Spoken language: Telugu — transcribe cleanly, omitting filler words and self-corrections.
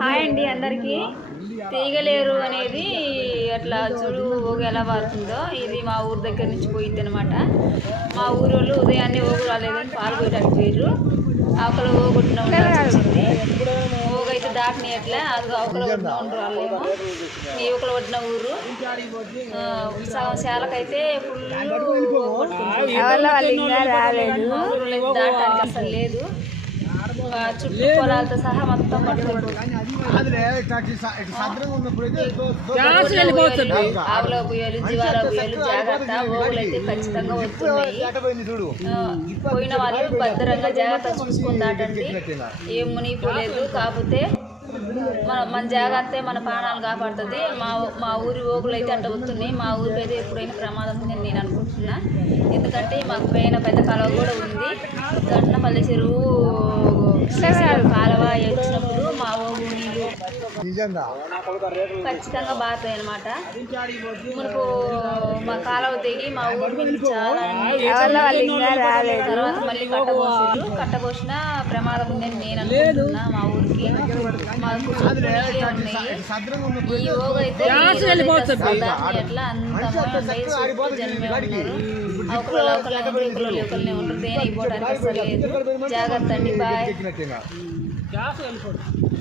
హాయ్ అండి అందరికీ. తీగలేరు అనేది అట్లా చూడు ఎలా పారుతుందో. ఇది మా ఊరు దగ్గర నుంచి పోయిద్ది అనమాట. మా ఊరు వాళ్ళు ఉదయాన్నే ఓగు రాలేదని పాలు పోయడానికి పోయారు. ఆకలి ఓగొట్టిన వచ్చింది. ఓగైతే దాటిని ఎట్లా అది ఆకలి కొట్టిన ఉండు వాళ్ళేమో ఈ ఒకరు కొట్టిన ఊరు సగం శాలకైతే ఫుల్ దాటానికి అసలు లేదు. చుట్టూ పొలాలతో సహా మొత్తం ఆవుల బుయ్యలు జీవాల బుయ్యలు జాగ్రత్త. ఓగులు అయితే ఖచ్చితంగా వస్తున్నాయి. పోయిన వాళ్ళు భద్రంగా జాగ్రత్త చూసుకొని దాటండి. ఏం మునిగిపోలేదు. కాకపోతే మన జాగ్రత్త మన ప్రాణాలు కాపాడుతుంది. మా ఊరి ఓగులు అయితే అట్ట వస్తున్నాయి. మా ఊరికి అయితే ఎప్పుడైనా ప్రమాదం ఉందని నేను అనుకుంటున్నా. ఎందుకంటే మాకు పైన పెద్ద కాలువ కూడా ఉంది. గట్నపల్లి చెరువు కాలువ వచ్చినప్పుడు మా ఓగు నీళ్ళు ఖచ్చితంగా బాగుతాయి అనమాట. మనకు మా కాలువ తెగి మా ఊరి మీద చాలా తర్వాత మళ్ళీ కట్టబోసిన ప్రమాదం ఉందని నేను అనుకుంటున్నా. మా ఊరికి మాకు ఈ ఓగు అయితే ఎట్లా అంత జన్మే ఉన్నారు. ఒకళ్ళనే ఉంటారు. దేని ఇవ్వడానికి అసలు లేదు. జాగ్రత్త అండి. బాయ్.